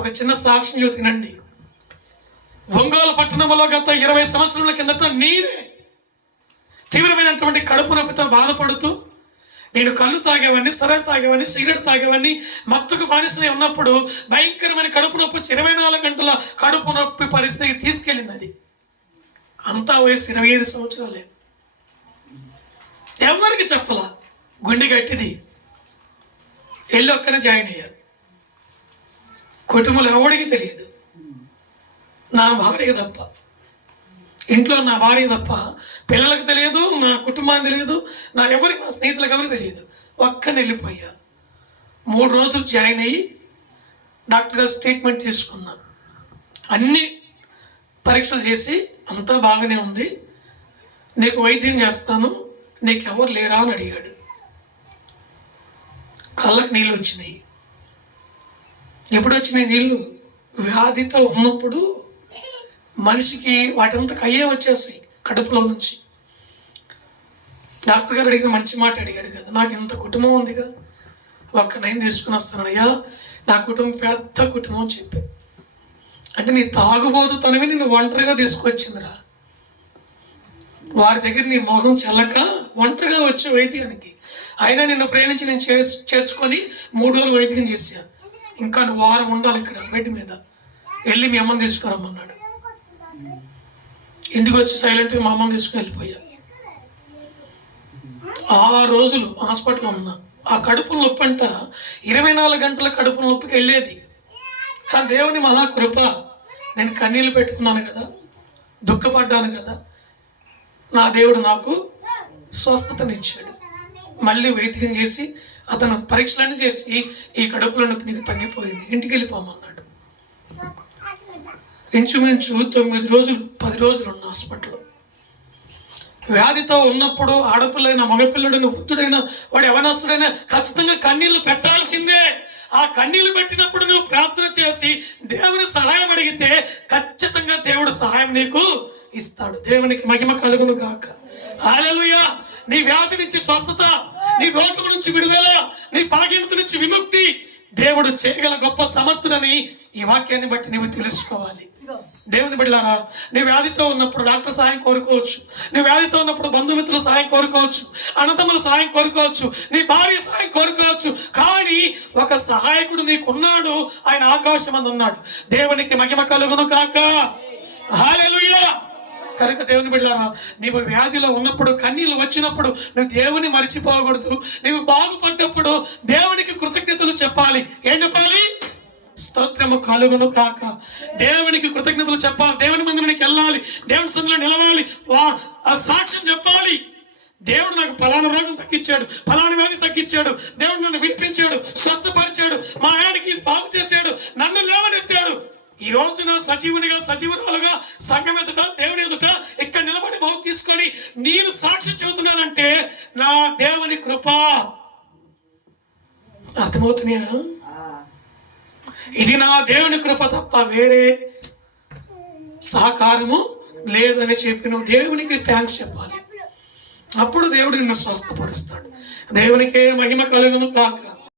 ఒక చిన్న సాక్ష్యం చూతినండి. ఒంగోలు పట్టణంలో గత 20 సంవత్సరాల కిందట నేనే తీవ్రమైనటువంటి కడుపు నొప్పితో బాధపడుతూ, నేను కళ్ళు తాగేవాడిని, సరే తాగేవాడిని, సిగరెట్ తాగేవాడిని, మత్తుకు బానిసనే ఉన్నప్పుడు భయంకరమైన కడుపు నొప్పి 24 గంటల కడుపు నొప్పి పరిస్థితికి తీసుకెళ్ళింది. అది అంతా వయసు 25 సంవత్సరాలే. ఎవరికి చెప్పలా, గుండె గట్టిది. వెళ్ళి ఒక్కనే జాయిన్ అయ్యారు. కుటుంబంలో ఎవడికి తెలియదు, నా భార్య తప్ప. ఇంట్లో నా భార్య తప్ప పిల్లలకు తెలియదు, నా కుటుంబానికి తెలియదు, నా స్నేహితులకు ఎవరికి తెలియదు. ఒక్కని వెళ్ళిపోయా. 3 రోజులు జాయిన్ అయ్యి డాక్టర్ గారు ట్రీట్మెంట్ తీసుకున్నా. అన్ని పరీక్షలు చేసి అంతా బాగానే ఉంది, నీకు వైద్యం చేస్తాను, నీకు ఎవరు లేరా అని అడిగాడు. కళ్ళకు నీళ్ళు వచ్చినాయి. ఎప్పుడు వచ్చినాయి నీళ్ళు? వ్యాధితో ఉన్నప్పుడు మనిషికి వాటంతకు అయ్యే వచ్చేస్తాయి కడుపులో నుంచి. డాక్టర్ గారు అడిగిన మంచి మాట అడిగాడు కదా, నాకు ఇంత కుటుంబం ఉందిగా, ఒక్క నయం తీసుకుని వస్తాను అయ్యా, నా కుటుంబం పెద్ద కుటుంబం అని చెప్పి. అంటే నీ తాగుబోతు తనవి నిన్ను ఒంటరిగా తీసుకొచ్చిందిరా. వారి దగ్గర నీ మొహం చెల్లక ఒంటరిగా వచ్చే వైద్యానికి. అయినా నిన్ను ప్రేమించి నేను చేర్చుకొని 3 రోజులు వైద్యం చేశా. ఇంకా నువ్వు వారం ఉండాలి ఇక్కడ బెడ్ మీద, వెళ్ళి మీ అమ్మని తీసుకురమ్మన్నాడు. ఇంటికి వచ్చి సైలెంట్గా మా అమ్మని తీసుకుని వెళ్ళిపోయా. 6 రోజులు హాస్పిటల్లో ఉన్నా. ఆ కడుపు నొప్పి అంట 24 గంటల కడుపు నొప్పికి వెళ్ళేది. కానీ దేవుని మహాకృప, నేను కన్నీళ్ళు పెట్టుకున్నాను కదా, దుఃఖపడ్డాను కదా, నా దేవుడు నాకు స్వస్థతనిచ్చాడు. మళ్ళీ వైద్యం చేసి అతను పరీక్షలన్నీ చేసి ఈ కడుపులో నొప్పి నీకు తగ్గిపోయింది, ఇంటికి వెళ్ళిపోమన్నాడు. ఇంచుమించు 9 రోజులు 10 రోజులు ఉన్న హాస్పిటల్లో. వ్యాధితో ఉన్నప్పుడు ఆడపిల్లైన, మగపిల్లడైన, వృద్ధుడైనా, వాడు యవనస్తుడైనా ఖచ్చితంగా కన్నీళ్లు పెట్టాల్సిందే. ఆ కన్నీళ్లు పెట్టినప్పుడు నువ్వు ప్రార్థన చేసి దేవుని సహాయం అడిగితే ఖచ్చితంగా దేవుడు సహాయం నీకు ఇస్తాడు. దేవునికి మహిమ కలుగును గాక. హల్లెలూయా. నీ వ్యాధి నుంచి స్వస్థత, నీ రోగం నుంచి విడుదల, నీ పాకింత నుంచి విముక్తి దేవుడు చేయగల గొప్ప సమర్థుడని ఈ వాక్యాన్ని బట్టి నీవు తెలుసుకోవాలి. దేవుని బిడ్డలారా, నీ వ్యాధితో ఉన్నప్పుడు డాక్టర్ సహాయం కోరుకోవచ్చు, నీ వ్యాధితో ఉన్నప్పుడు బంధుమిత్రుల సహాయం కోరుకోవచ్చు, అన్నదమ్ముల సహాయం కోరుకోవచ్చు, నీ భార్య సహాయం కోరుకోవచ్చు. కానీ ఒక సహాయకుడు నీకున్నాడు, ఆయన ఆకాశమందు ఉన్నాడు. దేవునికి మహిమ కలుగును గాక. హల్లెలూయా. కనుక దేవుని బిడ్డలారా, నీవు వ్యాధిలో ఉన్నప్పుడు, కన్నీళ్ళు వచ్చినప్పుడు నువ్వు దేవుని మర్చిపోకూడదు. నీవు బాగుపడ్డప్పుడు దేవునికి కృతజ్ఞతలు చెప్పాలి. ఏం చెప్పాలి? స్తోత్రము కలుగును కాక. దేవునికి కృతజ్ఞతలు చెప్పాలి. దేవుని మందిరానికి వెళ్ళాలి, దేవుని సన్నిధిలో నిలవాలి, ఆ సాక్ష్యం చెప్పాలి. దేవుడు నాకు ఫలానా రోగం తగ్గించాడు, ఫలానా వ్యాధి తగ్గించాడు, దేవుడు నన్ను విడిపించాడు, స్వస్థపరిచాడు, మా ఆయనకి బాగు చేశాడు, నన్ను లేవనెత్తాడు. ఈ రోజున సజీవునిగా, సజీవురాలుగా సంఘం ఎదుట, దేవుని ఎదుట ఇక్కడ నిలబడి బాగు తీసుకొని నేను సాక్ష్యం చెబుతున్నానంటే నా దేవుని కృప. అర్థమవుతున్నాయా? ఇది నా దేవుని కృప తప్ప వేరే సహకారము లేదని చెప్పి నువ్వు దేవునికి థ్యాంక్స్ చెప్పాలి. అప్పుడు దేవుడు నిన్ను స్వస్థపరుస్తాడు. దేవునికే మహిమ కలుగును కాక.